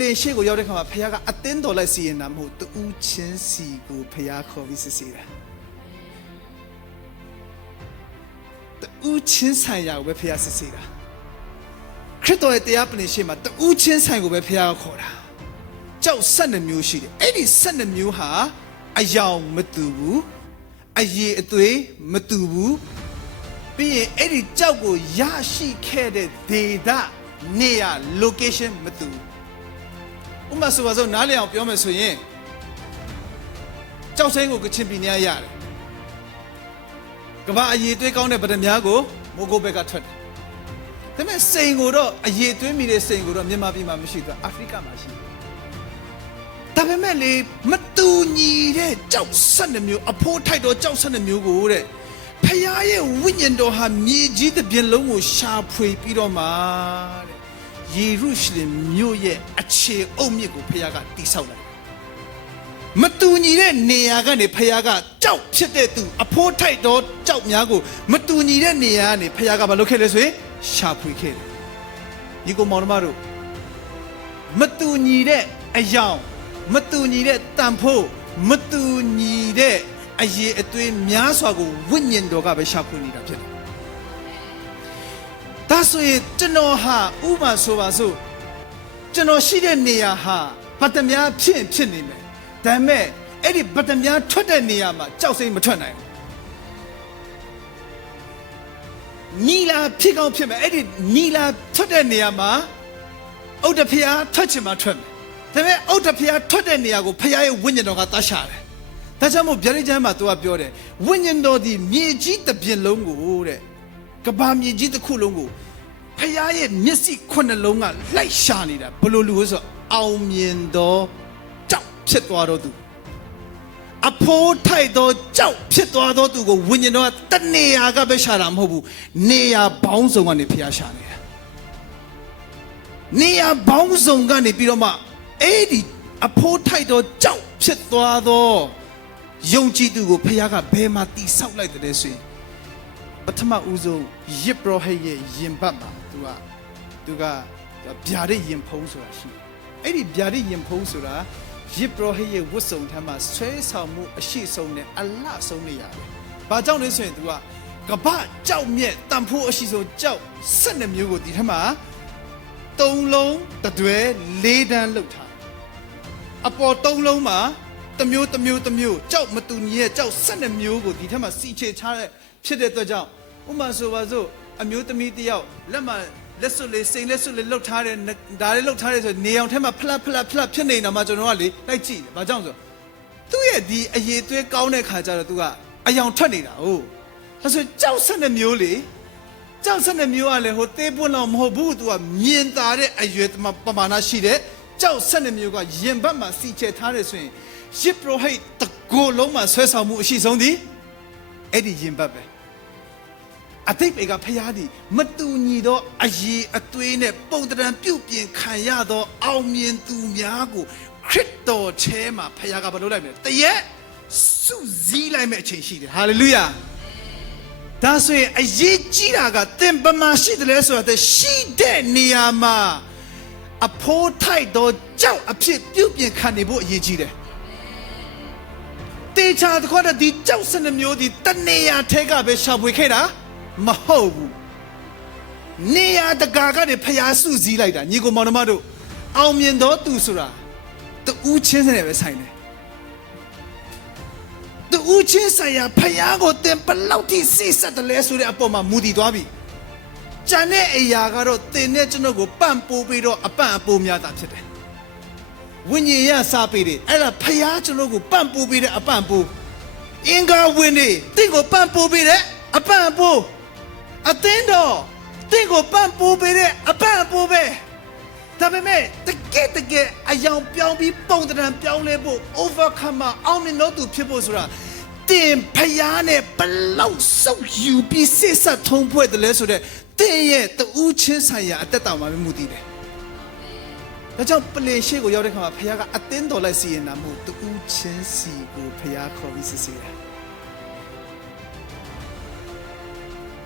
လင်ရှေ့ကိုရောက်တဲ့ခါမှာဖခင်ကအသင်းတော်လိုက်စီရင်တာမဟုတ်တူးချင်းစီကိုဖခင်ခေါ်ပြီးစစ်ဆေးတာတူးချင်းဆိုင်ရာကိုပဲဖခင်စစ်ဆေးတာခရစ်တော်ရဲ့တရားပလင်ရှေ့မှာတူးချင်းဆိုင်ကိုပဲဖခင်ကခေါ်တာကြောက်ဆက်နှမျိုးရှိတယ်အဲ့ဒီဆက်နှမျိုးဟာအယောင်မတူဘူးအရေးအသွေးမတူဘူးပြီးရင်အဲ့ဒီကြောက်ကိုရရှိခဲ့တဲ့ဒေတာနေရ location မတူဘူးဥပ မာဆိုပါစို့နားလည်အောင်ပြောမယ်ဆိုရင်ကြောက်စိမ်းကိုကချင်ပြည်နယ်ကရတယ်ကမ္ဘာအရေးသွေးကောင်းတဲ့ဗဒများကိုမိုးကိုဘက်ကထွက်တယ်ဒါပေမဲ့စိန်ကိုတော့အရေးသွေးမိတဲ့စိန်ကိုတော့မြန်မာပြည်မှာမရှိဘူးအာဖရိကမှာရှိတယ်ဒါပေမဲ့လေမတူညီတဲ့ကြောက်ဆက်နှမျိုးအဖိုးထိုက်တော့ကြောက်ဆက်နှမျိုးကိုတဲ့ဖခင်ရဲ့ဝိညာဉ်တော်ဟာမြေကြီးတစ်ပြင်လုံးကိုရှာဖွေပြီးတော့မှတဲ့ ယေရုရှလင်မြို့ရဲ့အခြေအုပ်မြစ်ကိုဖခင်ကတိဆောက်လိုက်မတူညီတဲ့နေရာကနေဖခင်ကကြောက်ဖြစ်တဲ့သူအဖိုးထိုက်တော့ကြောက်များကိုမတူညီတဲ့နေရာကနေဖခင်ကမလုပ်ခဲ့လဲဆိုရင်ရှာဖွေခဲ့တယ်ဒီကောင်မောင်နှမတို့မတူညီတဲ့အယောင်မတူညီတဲ့တန်ဖိုးမတူညီတဲ့အရေးအသွေးများစွာကိုဝိညာဉ်တော်ကပဲရှာဖွေနေတာဖြစ်တယ်။ဒါ ဆိုရင်ကျွန်တော်ဟာဥပမာဆိုပါစို့ကျွန်တော်ရှိတဲ့နေရာဟာဗတ္တများဖြစ်ရင်ဖြစ်နေမယ်။ဒါပေမဲ့အဲ့ဒီဗတ္တများထွက်တဲ့နေရာမှာကြောက်စိမ့်မထွက်နိုင်ဘူး။နီလာဖြစ်ကောင်းဖြစ်မယ်အဲ့ဒီနီလာထွက်တဲ့နေရာမှာဥဒ္ဒဖျားထွက်ချင်မှထွက်မယ်။ဒါပေမဲ့ဥဒ္ဒဖျားထွက်တဲ့နေရာကိုဖျားရဲ့ဝိညာဉ်တော်ကတတ်ရှာတယ်။ဒါကြောင့်မို့ဗျာဒိတ်ကျမ်းမှာသူကပြောတယ်ဝိညာဉ်တော်ဒီမြေကြီးတစ်ပြင်လုံးကိုတဲ့ကဘာမြေကြီးတစ်ခုလုံးကို ဖခင်ရဲ့မျက်စိခုနှစ်လုံးကလိုက်ရှာနေတာဘယ်လိုလူလဲဆိုတော့အောင်မြင်သောကြောက်ဖြစ်သွားတော့သူအဖိုးထိုက်သောကြောက်ဖြစ်သွားသောသူကိုဝိညာဉ်တော်ကတနေရာကပဲရှာတာမဟုတ်ဘူးနေရာပေါင်းစုံကနေဖခင်ရှာနေတာနေရာပေါင်းစုံကနေပြီးတော့မှအဲ့ဒီအဖိုးထိုက်သောကြောက်ဖြစ်သွားသောယုံကြည်သူကိုဖခင်ကဘယ်မှာတိဆောက်လိုက်တယ်လဲဆိုရင် ပထမဦးဆုံးယစ်ပရောဟိတ်ရဲ့ယင်ဘတ်မှာသူကသူကဗျာဒိတ်ယင်ဖုံးဆိုတာရှိတယ်အဲ့ဒီဗျာဒိတ်ယင်ဖုံးဆိုတာယစ်ပရောဟိတ်ရဲ့ဝတ်စုံထမ်းမှာဆွဲဆောင်မှုအရှိဆုံးနဲ့အလဆုံးနေရတယ်။ဘာကြောင့်လဲဆိုရင်သူကကပ္ပကြောက်မြက်တန်ဖိုးအရှိဆုံးကြောက်၁၂မျိုးကိုဒီထက်မှာ၃လုံးတစ်တွဲ၄တန်းလောက်ထားအပေါ်သုံးလုံးမှာ တစ်မျိုးတစ်မျိုးတစ်မျိုးကြောက်မတူညီရဲ့ကြောက်၁၂မျိုးကိုဒီထက်မှစီချေချတဲ့ဖြစ်တဲ့အတွက်ကြောင့်ဥပမာဆိုပါစို့အမျိုးသမီးတစ်ယောက်လက်မှလက်စွပ်လေးစိန်လက်စွပ်လေးလှုပ်ထားတဲ့ဒါလေးလှုပ်ထားတဲ့ဆိုနေအောင်ထဲမှာဖလက်ဖလက်ဖလက်ဖြစ်နေတာမှကျွန်တော်ကလေလိုက်ကြည့်တယ်။ဘာကြောင့်ဆိုသူ့ရဲ့ဒီအရေးသွေးကောင်းတဲ့ခါကျတော့သူကအယောင်ထွက်နေတာဟုတ်။ဒါဆိုကြောက်၁၂မျိုးလေကြောက်၁၂မျိုးကလည်းဟိုသေးပွန်းတော့မဟုတ်ဘူးသူကမြင်သာတဲ့အရွယ်ပမာဏရှိတဲ့ကြောက်ဆက်နှမျိုးကရင်ဘတ်မှာစီချေထားတယ်ဆိုရင် ရစ်ပရိုဟိတ်တကိုယ်လုံးမှာဆွဲဆောင်မှုအရှိဆုံးသည်အဲ့ဒီရင်ဘတ်ပဲအတိတ်တွေကဖျားသည်မတူညီသောအရေးအသွေးနဲ့ပုံတံပြုတ်ပြင်ခံရသော အောင်မြင်သူများကိုခရစ်တော်ချဲမှာဖျားကဘာလုပ်လိုက်မလဲတရက်စုစည်းလိုက်မဲ့အချိန်ရှိတယ်ဟာလေလုယာဒါဆိုရင်အရေးကြီးတာကသင်ပမာရှိတယ်လဲဆိုတော့ရှိတဲ့နေရာမှာအဖိုးထိုက်တော့ကြောက်အဖြစ်ပြုတ်ပြင်ခံနေဖို့အရေးကြီးတယ် တေချာတခွတ်ဒီကြောက်စနမျိုးဒီတနေရာထဲကပဲရှာဖွေခဲ့တာမဟုတ်ဘူးနေရာတကာကနေဖျားစုစည်းလိုက်တာညီကိုမောင်နှမတို့အောင်မြင်တော့သူဆိုတာတူးချင်းစနေပဲဆိုင်တယ်တူးချင်းဆိုင်ရာဖျားကိုတင်ဘလောက်ထိစိတ်ဆက်တယ်လဲဆိုတဲ့အပေါ်မှာမူတည်သွားပြီကြံတဲ့အရာကတော့တင်တဲ့ကျွန်တော်ကိုပန့်ပိုးပြီးတော့အပန့်အပိုးများတာဖြစ်တယ်။ ဝိညာဉ်ရစားပေးတယ်အဲ့ဒါဖျားကျွန်တော်ကိုပန့်ပိုးပြီးတဲ့အပန့်ပိုးအင်္ဂါဝင်နေတင့်ကိုပန့်ပိုးပြီးတဲ့အပန့်အပိုးအသင်းတော်တင့်ကိုပန့်ပိုးပြီးတဲ့အပန့်အပိုးပဲဒါပေမဲ့တကယ်တကယ်အယောင်ပြောင်းပြီးပုံတံပြောင်းလဲဖို့ overcomer အောင်မြင်တော့သူဖြစ်ဖို့ဆိုတာတင်ဖျားနဲ့ဘလောက်ဆုပ်ယူပြီးစစ်ဆက်ထုံးဖွဲ့တယ်လဲဆိုတော့တင်ရဲ့တူးချင်းဆိုင်ရာအသက်တာမှာပဲမူတည်တယ်။ ဒါကြောင့်ပလင်ရှိကိုရောက်တဲ့ခါမှာဖခင်ကအသင်းတော်လိုက်စီရင်တာမဟုတ်သူဦးချင်းစီကိုဖခင်ခေါ်ပြီးစစ်ဆေးတာ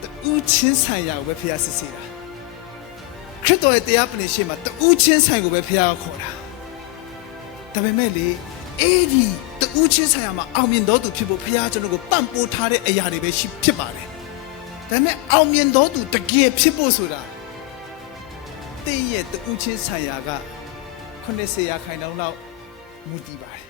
သူဦးချင်းဆိုင်ရာကိုပဲဖခင်စစ်ဆေးတာခရစ်တော်ရဲ့တရားပလင်ရှိမှာသူဦးချင်းဆိုင်ကိုပဲဖခင်ခေါ်တာဒါပေမဲ့လေအဲ့ဒီတူးချင်းဆိုင်ရာမှာအောင်မြင်တော်သူဖြစ်ဖို့ဘုရားကျွန်တော်ကိုပံ့ပိုးထားတဲ့အရာတွေပဲရှိဖြစ်ပါတယ်။ဒါပေမဲ့အောင်မြင်တော်သူတကယ်ဖြစ်ဖို့ဆိုတာတင့်ရဲ့တူးချင်းဆိုင်ရာက 80%ခိုင်နှုန်းလောက်မူတည်ပါတယ်